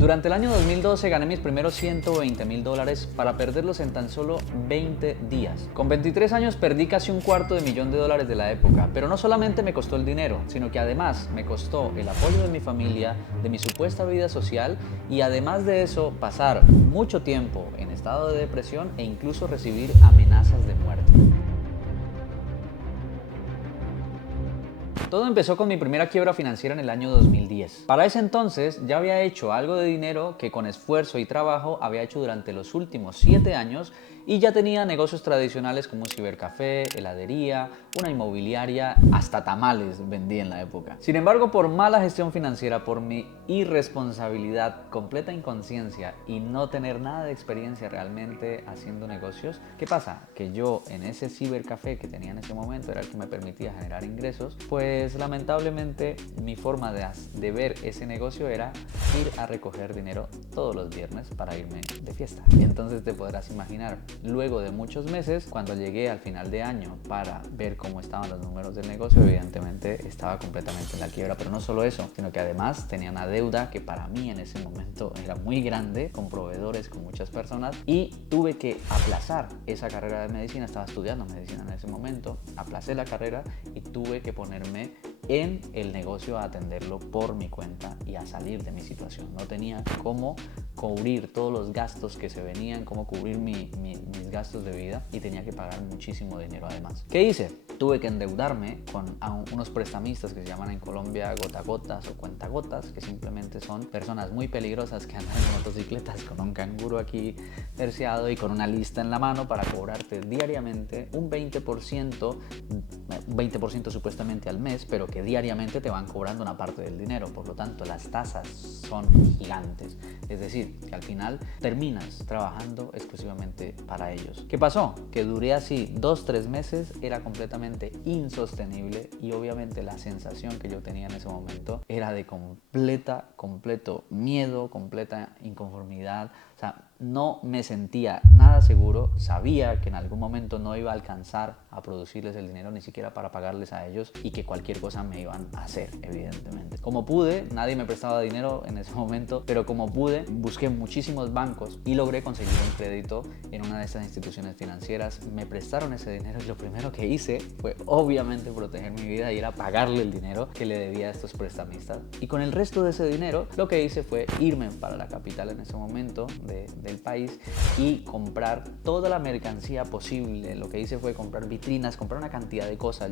Durante el año 2012 gané mis primeros $120.000 para perderlos en tan solo 20 días. Con 23 años perdí casi $250.000 de la época, pero no solamente me costó el dinero, sino que además me costó el apoyo de mi familia, de mi supuesta vida social y además de eso pasar mucho tiempo en estado de depresión e incluso recibir amenazas de muerte. Todo empezó con mi primera quiebra financiera en el año 2010. Para ese entonces ya había hecho algo de dinero que con esfuerzo y trabajo había hecho durante los últimos 7 años y ya tenía negocios tradicionales como un cibercafé, heladería, una inmobiliaria, hasta tamales vendí en la época. Sin embargo, por mala gestión financiera, por mi irresponsabilidad, completa inconsciencia y no tener nada de experiencia realmente haciendo negocios, ¿qué pasa? Que yo en ese cibercafé que tenía en ese momento era el que me permitía generar ingresos, pues lamentablemente mi forma de ver ese negocio era ir a recoger dinero todos los viernes para irme de fiesta. Entonces te podrás imaginar, luego de muchos meses, cuando llegué al final de año para ver cómo estaban los números del negocio, evidentemente estaba completamente en la quiebra, pero no solo eso, sino que además tenía una deuda que para mí en ese momento era muy grande, con proveedores, con muchas personas, y tuve que aplazar esa carrera de medicina. Estaba estudiando medicina en ese momento, aplacé la carrera y tuve que ponerme en el negocio a atenderlo por mi cuenta y a salir de mi situación. No tenía cómo cubrir todos los gastos que se venían, cómo cubrir mis gastos de vida y tenía que pagar muchísimo dinero además. ¿Qué hice? Tuve que endeudarme con unos prestamistas que se llaman en Colombia gotagotas o cuentagotas, que simplemente son personas muy peligrosas que andan en motocicletas con un canguro aquí terciado y con una lista en la mano para cobrarte diariamente un 20% supuestamente al mes, pero que diariamente te van cobrando una parte del dinero. Por lo tanto, las tasas son gigantes. Es decir, que al final terminas trabajando exclusivamente para ellos. ¿Qué pasó? Que duré así 2-3 meses, era completamente insostenible y obviamente la sensación que yo tenía en ese momento era de completo miedo, completa inconformidad. O sea, no me sentía nada seguro, sabía que en algún momento no iba a alcanzar a producirles el dinero ni siquiera para pagarles a ellos y que cualquier cosa me iban a hacer, evidentemente. Como pude, nadie me prestaba dinero en ese momento, pero como pude, busqué muchísimos bancos y logré conseguir un crédito en una de estas instituciones financieras. Me prestaron ese dinero y lo primero que hice fue obviamente proteger mi vida y era pagarle el dinero que le debía a estos prestamistas. Y con el resto de ese dinero lo que hice fue irme para la capital en ese momento del país y comprar toda la mercancía posible. Lo que hice fue comprar vitrinas, comprar una cantidad de cosas,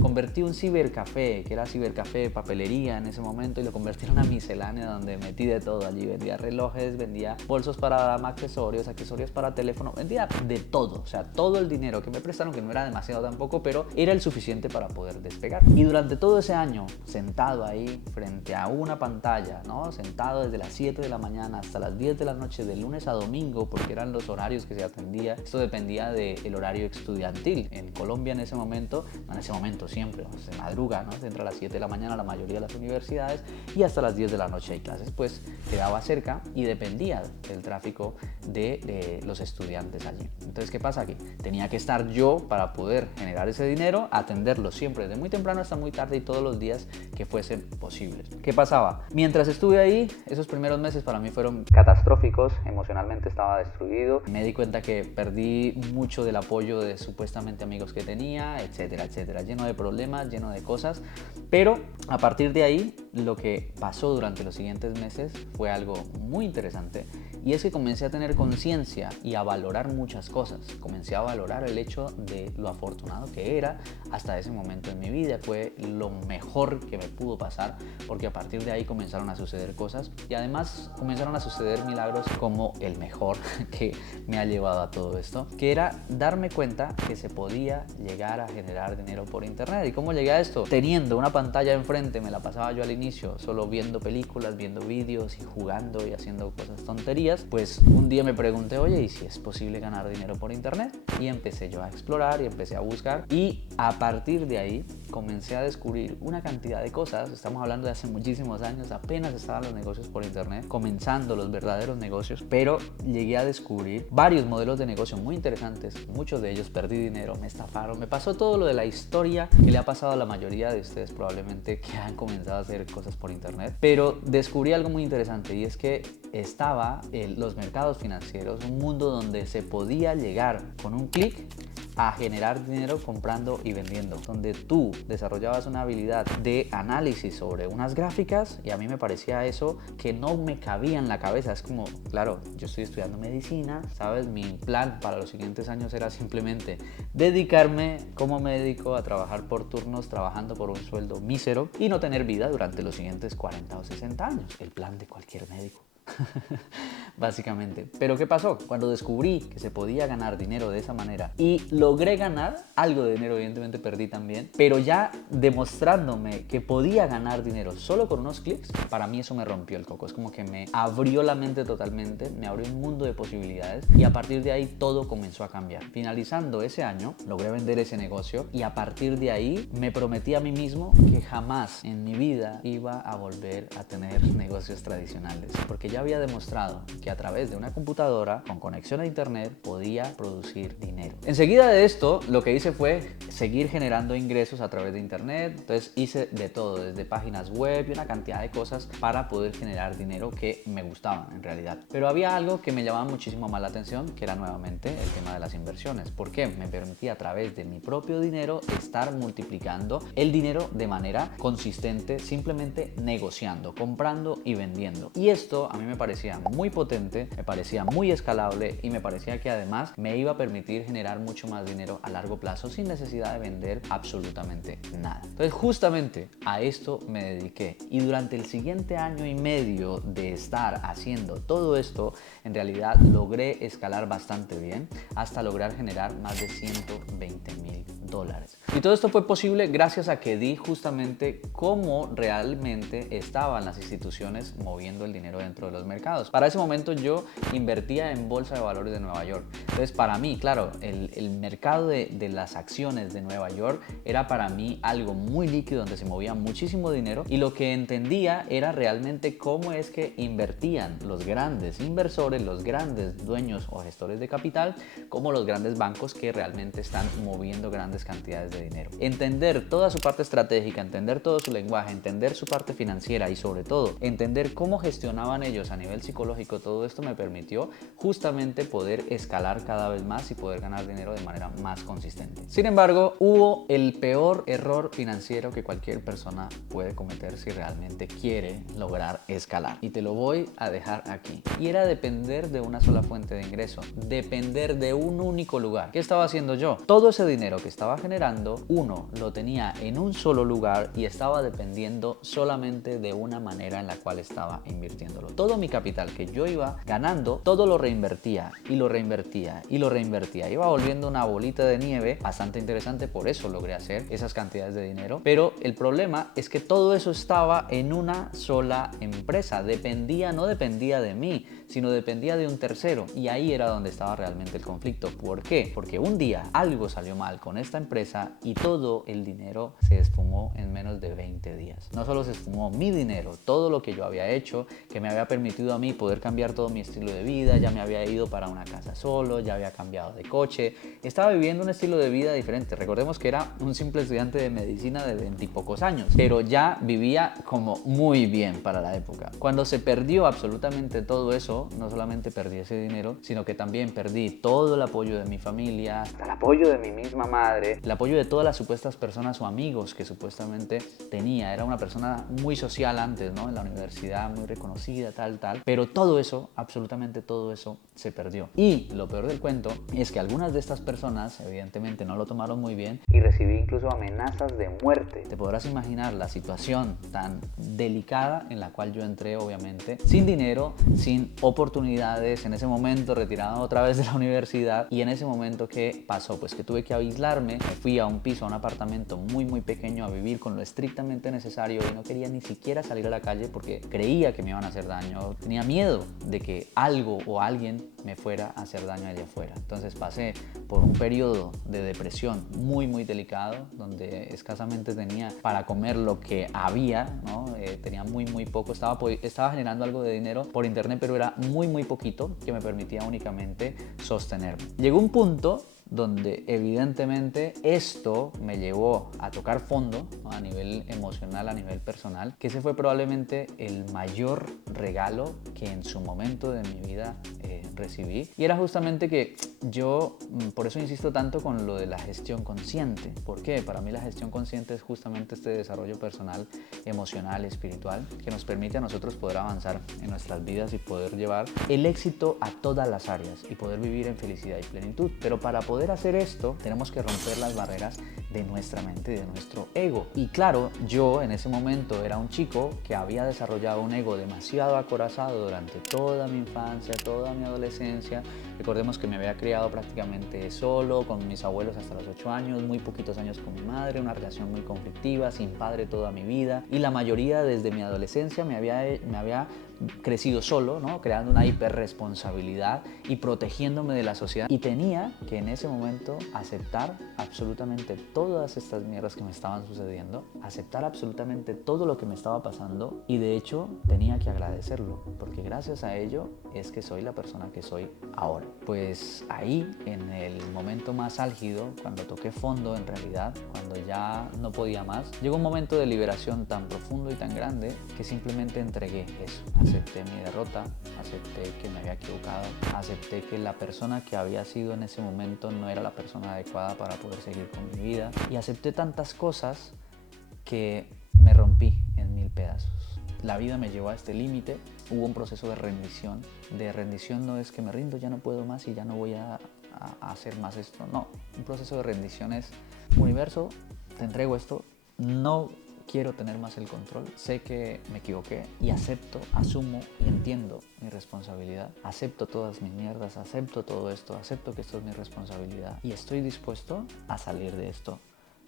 convertí un cibercafé, que era cibercafé, papelería en ese momento, y lo convertí en una miscelánea donde metí de todo. Allí vendía relojes, vendía bolsos para accesorios para teléfono, vendía de todo. O sea, todo el dinero que me prestaron, que no era demasiado tampoco, pero era el suficiente para poder despegar. Y durante todo ese año, sentado ahí frente a una pantalla, ¿no? Sentado desde las 7 de la mañana hasta las 10 de la noche, de lunes a domingo, porque eran los horarios que se atendía. Esto dependía del horario estudiantil. En Colombia en ese momento, no en ese momento, siempre, se madruga, ¿no? Se entra a las 7 de la mañana a la mayoría de las universidades y hasta las 10 de la noche hay clases. Pues quedaba cerca y dependía del tráfico de los estudiantes allí. Entonces, ¿qué pasa aquí? Tenía que estar yo para poder generar ese dinero, atenderlo siempre desde muy temprano hasta muy tarde y todos los días que fuesen posibles. ¿Qué pasaba? Mientras estuve ahí, esos primeros meses para mí fueron catastróficos. Emocionalmente estaba destruido. Me di cuenta que perdí mucho del apoyo de supuestamente amigos que tenía, etcétera, etcétera. Lleno de problemas, lleno de cosas. Pero a partir de ahí, lo que pasó durante los siguientes meses fue algo muy interesante. Y es que comencé a tener conciencia y a valorar muchas cosas. Comencé a valorar el hecho de lo afortunado que era hasta ese momento en mi vida. Fue lo mejor que me pudo pasar, porque a partir de ahí comenzaron a suceder cosas y además comenzaron a suceder milagros como el mejor que me ha llevado a todo esto, que era darme cuenta que se podía llegar a generar dinero por internet. ¿Y cómo llegué a esto? Teniendo una pantalla enfrente, me la pasaba yo al inicio solo viendo películas, viendo vídeos y jugando y haciendo cosas tonterías. asesorías, pues un día me pregunté, oye, ¿y si es posible ganar dinero por internet? Y empecé yo a explorar y empecé a buscar, y a partir de ahí comencé a descubrir una cantidad de cosas. Estamos hablando de hace muchísimos años, apenas estaban los negocios por internet, comenzando los verdaderos negocios, pero llegué a descubrir varios modelos de negocio muy interesantes. Muchos de ellos perdí dinero, me estafaron, me pasó todo lo de la historia que le ha pasado a la mayoría de ustedes probablemente que han comenzado a hacer cosas por internet. Pero descubrí algo muy interesante, y es que estaba los mercados financieros, un mundo donde se podía llegar con un clic a generar dinero comprando y vendiendo, donde tú desarrollabas una habilidad de análisis sobre unas gráficas, y a mí me parecía eso que no me cabía en la cabeza. Es como, claro, yo estoy estudiando medicina, ¿sabes? Mi plan para los siguientes años era simplemente dedicarme como médico a trabajar por turnos, trabajando por un sueldo mísero y no tener vida durante los siguientes 40 o 60 años. El plan de cualquier médico. Básicamente. Pero ¿qué pasó? Cuando descubrí que se podía ganar dinero de esa manera y logré ganar algo de dinero, evidentemente perdí también, pero ya demostrándome que podía ganar dinero solo con unos clics, para mí eso me rompió el coco. Es como que me abrió la mente totalmente, me abrió un mundo de posibilidades, y a partir de ahí todo comenzó a cambiar. Finalizando ese año, logré vender ese negocio, y a partir de ahí me prometí a mí mismo que jamás en mi vida iba a volver a tener negocios tradicionales, porque ya había demostrado que a través de una computadora con conexión a internet podía producir dinero. Enseguida de esto, lo que hice fue seguir generando ingresos a través de internet. Entonces hice de todo, desde páginas web y una cantidad de cosas para poder generar dinero que me gustaban en realidad. Pero había algo que me llamaba muchísimo más la atención, que era nuevamente el tema de las inversiones, porque me permitía a través de mi propio dinero estar multiplicando el dinero de manera consistente, simplemente negociando, comprando y vendiendo. Y esto a mí me parecía muy potente, me parecía muy escalable, y me parecía que además me iba a permitir generar mucho más dinero a largo plazo sin necesidad de vender absolutamente nada. Entonces justamente a esto me dediqué, y durante el siguiente año y medio de estar haciendo todo esto, en realidad logré escalar bastante bien hasta lograr generar más de $120,000. Y todo esto fue posible gracias a que di justamente cómo realmente estaban las instituciones moviendo el dinero dentro de los mercados. Para ese momento yo invertía en Bolsa de Valores de Nueva York. Entonces para mí, claro, el mercado de las acciones de Nueva York era para mí algo muy líquido, donde se movía muchísimo dinero, y lo que entendía era realmente cómo es que invertían los grandes inversores, los grandes dueños o gestores de capital, como los grandes bancos que realmente están moviendo grandes cantidades de dinero. Entender toda su parte estratégica, entender todo su lenguaje, entender su parte financiera, y sobre todo entender cómo gestionaban ellos a nivel psicológico, todo esto me permitió justamente poder escalar cada vez más y poder ganar dinero de manera más consistente. Sin embargo, hubo el peor error financiero que cualquier persona puede cometer si realmente quiere lograr escalar, y te lo voy a dejar aquí. Y era depender de una sola fuente de ingreso, depender de un único lugar. ¿Qué estaba haciendo yo? Todo ese dinero que estaba generando, uno, lo tenía en un solo lugar y estaba dependiendo solamente de una manera en la cual estaba invirtiéndolo. Todo mi capital que yo iba ganando, todo lo reinvertía y lo reinvertía y lo reinvertía. Iba volviendo una bolita de nieve bastante interesante, por eso logré hacer esas cantidades de dinero. Pero el problema es que todo eso estaba en una sola empresa. No dependía de mí, sino dependía de un tercero, y ahí era donde estaba realmente el conflicto. ¿Por qué? Porque un día algo salió mal con esta empresa y todo el dinero se esfumó en menos de 20 días. No solo se esfumó mi dinero, todo lo que yo había hecho, que me había permitido a mí poder cambiar todo mi estilo de vida. Ya me había ido para una casa solo, ya había cambiado de coche, estaba viviendo un estilo de vida diferente. Recordemos que era un simple estudiante de medicina de 20 y pocos años, pero ya vivía como muy bien para la época. Cuando se perdió absolutamente todo eso, no solamente perdí ese dinero, sino que también perdí todo el apoyo de mi familia, el apoyo de mi misma madre, el apoyo de todas las supuestas personas o amigos que supuestamente tenía. Era una persona muy social antes, ¿no? En la universidad, muy reconocida, tal, pero todo eso, absolutamente todo eso, se perdió. Y lo peor del cuento es que algunas de estas personas evidentemente no lo tomaron muy bien, y recibí incluso amenazas de muerte. Te podrás imaginar la situación tan delicada en la cual yo entré, obviamente, sin dinero, sin oportunidades, en ese momento retirado otra vez de la universidad. Y en ese momento, ¿qué pasó? Pues que tuve que aislarme, me fui a un piso, a un apartamento muy pequeño, a vivir con lo estrictamente necesario, y no quería ni siquiera salir a la calle porque creía que me iban a hacer daño, tenía miedo de que algo o alguien me fuera a hacer daño allá afuera. Entonces pasé por un periodo de depresión muy delicado, donde escasamente tenía para comer lo que había, ¿no? Tenía muy poco, estaba generando algo de dinero por internet, pero era muy poquito que me permitía únicamente sostenerme. Llegó un punto donde evidentemente esto me llevó a tocar fondo, ¿no? A nivel emocional, a nivel personal, que ese fue probablemente el mayor regalo que en su momento de mi vida recibí. Y era justamente que yo, por eso insisto tanto con lo de la gestión consciente. ¿Por qué? Para mí la gestión consciente es justamente este desarrollo personal, emocional, espiritual, que nos permite a nosotros poder avanzar en nuestras vidas y poder llevar el éxito a todas las áreas y poder vivir en felicidad y plenitud. Pero para poder hacer esto, tenemos que romper las barreras de nuestra mente y de nuestro ego. Y claro, yo en ese momento era un chico que había desarrollado un ego demasiado acorazado durante toda mi infancia, toda mi adolescencia. Recordemos que me había criado prácticamente solo, con mis abuelos hasta los 8 años, muy poquitos años con mi madre, una relación muy conflictiva, sin padre toda mi vida. Y la mayoría desde mi adolescencia me había crecido solo, ¿no? Creando una hiperresponsabilidad y protegiéndome de la sociedad. Y tenía que en ese momento aceptar absolutamente todas estas mierdas que me estaban sucediendo, aceptar absolutamente todo lo que me estaba pasando, y de hecho tenía que agradecerlo, porque gracias a ello es que soy la persona que soy ahora. Pues ahí, en el momento más álgido, cuando toqué fondo en realidad, cuando ya no podía más, llegó un momento de liberación tan profundo y tan grande que simplemente entregué eso. Acepté mi derrota, acepté que me había equivocado, acepté que la persona que había sido en ese momento no era la persona adecuada para poder seguir con mi vida, y acepté tantas cosas que me rompí en 1000 pedazos. La vida me llevó a este límite, hubo un proceso de rendición. De rendición no es que me rindo, ya no puedo más y ya no voy a hacer más esto, no. Un proceso de rendición es: universo, te entrego esto, no quiero tener más el control, sé que me equivoqué y acepto, asumo y entiendo mi responsabilidad, acepto todas mis mierdas, acepto todo esto, acepto que esto es mi responsabilidad y estoy dispuesto a salir de esto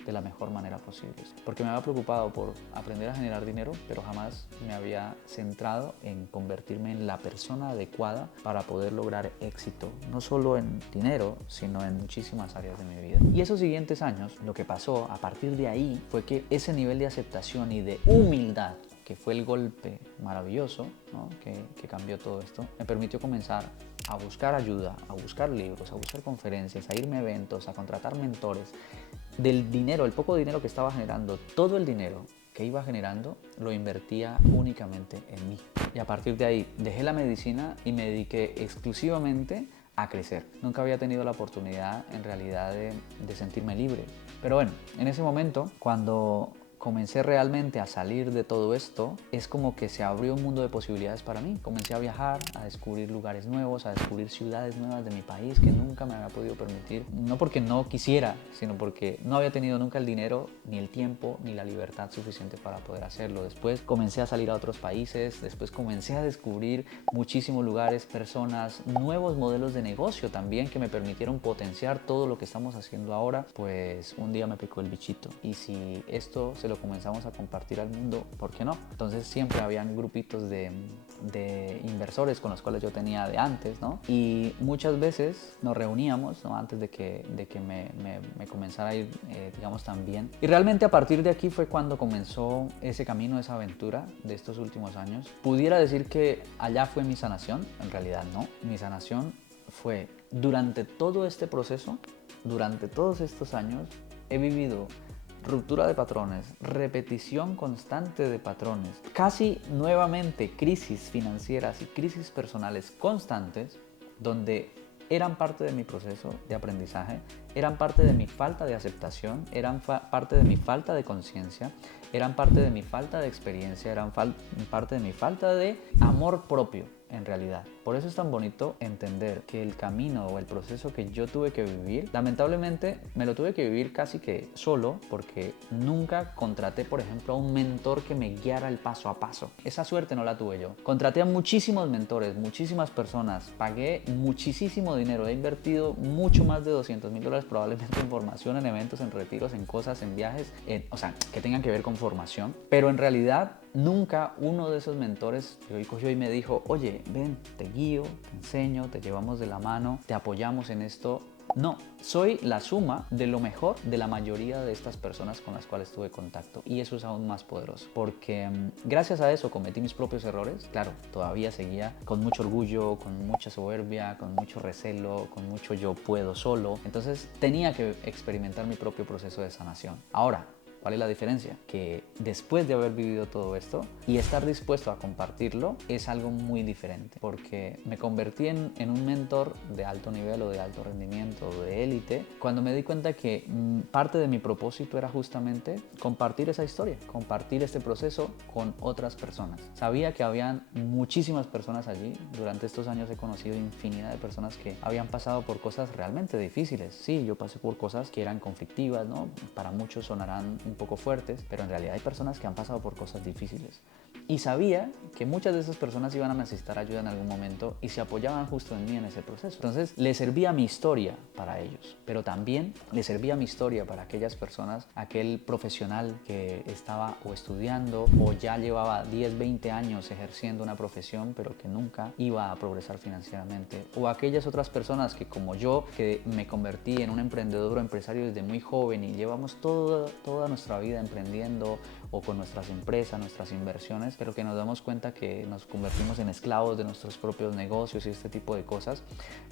de la mejor manera posible. Porque me había preocupado por aprender a generar dinero, pero jamás me había centrado en convertirme en la persona adecuada para poder lograr éxito, no solo en dinero, sino en muchísimas áreas de mi vida. Y esos siguientes años, lo que pasó a partir de ahí fue que ese nivel de aceptación y de humildad, que fue el golpe maravilloso, ¿no? que cambió todo esto, me permitió comenzar a buscar ayuda, a buscar libros, a buscar conferencias, a irme a eventos, a contratar mentores. Del dinero, el poco dinero que estaba generando, todo el dinero que iba generando lo invertía únicamente en mí. Y a partir de ahí dejé la medicina y me dediqué exclusivamente a crecer. Nunca había tenido la oportunidad en realidad de sentirme libre. Pero bueno, en ese momento, cuando comencé realmente a salir de todo esto, es como que se abrió un mundo de posibilidades para mí. Comencé a viajar, a descubrir lugares nuevos, a descubrir ciudades nuevas de mi país que nunca me había podido permitir. No porque no quisiera, sino porque no había tenido nunca el dinero, ni el tiempo, ni la libertad suficiente para poder hacerlo. Después comencé a salir a otros países, después comencé a descubrir muchísimos lugares, personas, nuevos modelos de negocio también que me permitieron potenciar todo lo que estamos haciendo ahora. Pues un día me picó el bichito. Y si esto se lo comenzamos a compartir al mundo, ¿por qué no? Entonces siempre habían grupitos de inversores con los cuales yo tenía de antes, ¿no? Y muchas veces nos reuníamos, ¿no? Antes de que me comenzara a ir, digamos, tan bien. Y realmente a partir de aquí fue cuando comenzó ese camino, esa aventura de estos últimos años. Pudiera decir que allá fue mi sanación, en realidad no. Mi sanación fue durante todo este proceso, durante todos estos años, he vivido ruptura de patrones, repetición constante de patrones, casi nuevamente crisis financieras y crisis personales constantes, donde eran parte de mi proceso de aprendizaje, eran parte de mi falta de aceptación, eran parte de mi falta de conciencia, eran parte de mi falta de experiencia, eran parte de mi falta de amor propio en realidad. Por eso es tan bonito entender que el camino o el proceso que yo tuve que vivir, lamentablemente me lo tuve que vivir casi que solo, porque nunca contraté, por ejemplo, a un mentor que me guiara el paso a paso. Esa suerte no la tuve yo. Contraté a muchísimos mentores, muchísimas personas, pagué muchísimo dinero, he invertido mucho más de $200,000 probablemente en formación, en eventos, en retiros, en cosas, en viajes, o sea, que tengan que ver con formación, pero en realidad nunca uno de esos mentores que hoy cogió y me dijo, oye, ven, te guío, te enseño, te llevamos de la mano, te apoyamos en esto. No, soy la suma de lo mejor de la mayoría de estas personas con las cuales tuve contacto, y eso es aún más poderoso porque gracias a eso cometí mis propios errores. Claro, todavía seguía con mucho orgullo, con mucha soberbia, con mucho recelo, con mucho yo puedo solo. Entonces tenía que experimentar mi propio proceso de sanación. Ahora, ¿cuál es la diferencia? Que después de haber vivido todo esto y estar dispuesto a compartirlo es algo muy diferente, porque me convertí en un mentor de alto nivel o de alto rendimiento o de élite cuando me di cuenta que parte de mi propósito era justamente compartir esa historia, compartir este proceso con otras personas. Sabía que habían muchísimas personas allí. Durante estos años he conocido infinidad de personas que habían pasado por cosas realmente difíciles. Sí, yo pasé por cosas que eran conflictivas, ¿no? Para muchos sonarán un poco fuertes, pero en realidad hay personas que han pasado por cosas difíciles. Y sabía que muchas de esas personas iban a necesitar ayuda en algún momento y se apoyaban justo en mí en ese proceso. Entonces, le servía mi historia para ellos, pero también le servía mi historia para aquellas personas, aquel profesional que estaba o estudiando o ya llevaba 10, 20 años ejerciendo una profesión, pero que nunca iba a progresar financieramente. O aquellas otras personas que, como yo, que me convertí en un emprendedor o empresario desde muy joven y llevamos toda nuestra vida emprendiendo o con nuestras empresas, nuestras inversiones, pero que nos damos cuenta que nos convertimos en esclavos de nuestros propios negocios y este tipo de cosas.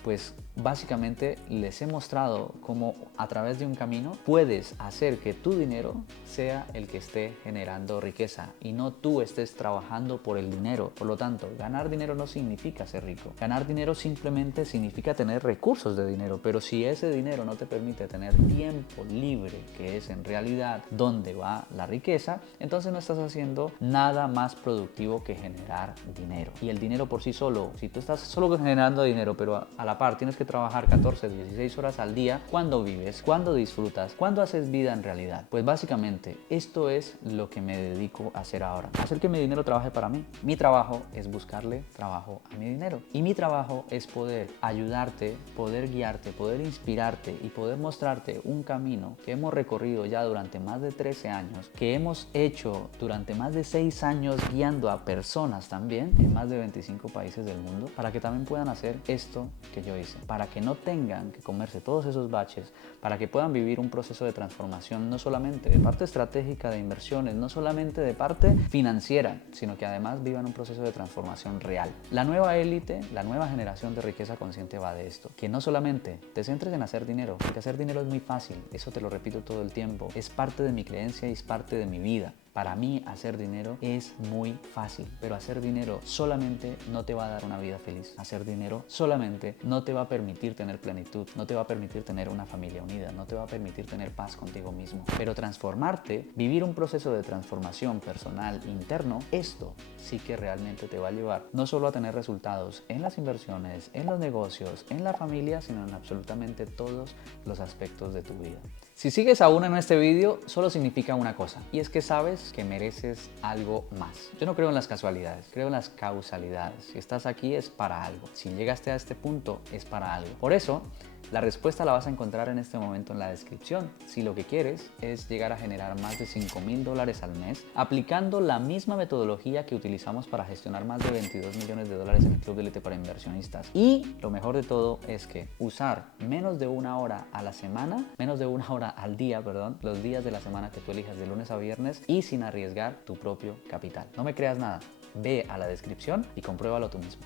Pues básicamente les he mostrado cómo a través de un camino puedes hacer que tu dinero sea el que esté generando riqueza y no tú estés trabajando por el dinero. Por lo tanto, ganar dinero no significa ser rico. Ganar dinero simplemente significa tener recursos de dinero, pero si ese dinero no te permite tener tiempo libre, que es en realidad donde va la riqueza, entonces no estás haciendo nada más productivo que generar dinero. Y el dinero por sí solo, si tú estás solo generando dinero, pero a la par tienes que trabajar 14, 16 horas al día, ¿cuándo vives? ¿Cuándo disfrutas? ¿Cuándo haces vida en realidad? Pues básicamente esto es lo que me dedico a hacer ahora. Hacer que mi dinero trabaje para mí. Mi trabajo es buscarle trabajo a mi dinero. Y mi trabajo es poder ayudarte, poder guiarte, poder inspirarte y poder mostrarte un camino que hemos recorrido ya durante más de 13 años, que hemos hecho durante más de 6 años guiando a personas también en más de 25 países del mundo, para que también puedan hacer esto que yo hice, para que no tengan que comerse todos esos baches, para que puedan vivir un proceso de transformación no solamente de parte estratégica de inversiones, no solamente de parte financiera, sino que además vivan un proceso de transformación real. La nueva élite, la nueva generación de riqueza consciente va de esto, que no solamente te centres en hacer dinero, porque hacer dinero es muy fácil, eso te lo repito todo el tiempo, es parte de mi creencia y es parte de mi vida. Para mí hacer dinero es muy fácil, pero hacer dinero solamente no te va a dar una vida feliz. Hacer dinero solamente no te va a permitir tener plenitud, no te va a permitir tener una familia unida, no te va a permitir tener paz contigo mismo. Pero transformarte, vivir un proceso de transformación personal interno, esto sí que realmente te va a llevar no solo a tener resultados en las inversiones, en los negocios, en la familia, sino en absolutamente todos los aspectos de tu vida. Si sigues aún en este vídeo, solo significa una cosa, y es que sabes que mereces algo más. Yo no creo en las casualidades, creo en las causalidades. Si estás aquí es para algo. Si llegaste a este punto es para algo. Por eso, la respuesta la vas a encontrar en este momento en la descripción. Si lo que quieres es llegar a generar más de $5,000 al mes, aplicando la misma metodología que utilizamos para gestionar más de $22 millones en el Club de Élite para Inversionistas. Y lo mejor de todo es que usar menos de una hora a la semana, menos de una hora al día, los días de la semana que tú elijas de lunes a viernes y sin arriesgar tu propio capital. No me creas nada. Ve a la descripción y compruébalo tú mismo.